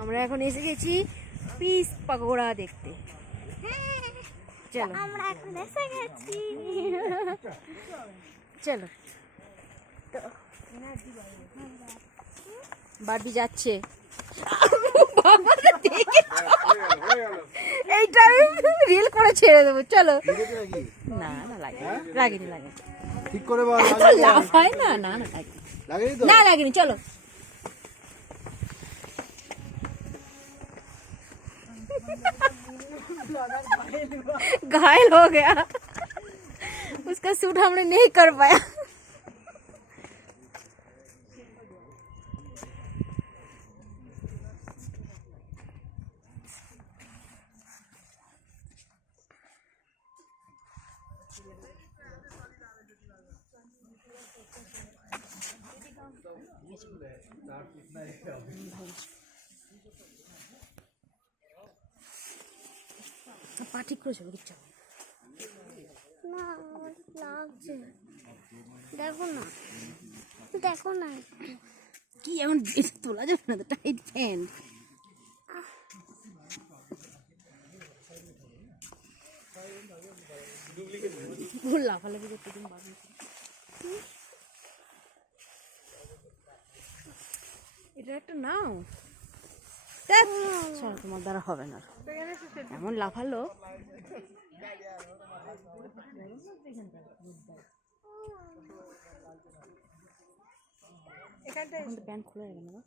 আমরা এখন এসে গেছি পিস পাকোড়া দেখতে। চলো আমরা এখন এসে গেছি। চলো বারবি যাচ্ছে। এইটা আমি রিল করে ছেড়ে দেবো। চলো না না লাগেনি ঠিক করে বল। লাভ হয় না না না লাগেনি তো? না লাগেনি। চলো घायल हो गया, उसका सूट हमने नहीं कर पाया। পা ঠিক করেছো বুঝছো? না আমার লাগছে, দেখো না দেখো না কি এমন বেশি তোলা যাবে না তো, টাইট প্যান্ট। ভুল লাফালাফি করতে তুমি বাড়ি। এটা একটা নাও। চল তোমার দ্বারা হবে না, এমন লাফালো। এখন তো প্যান্ট খুলে গেল না।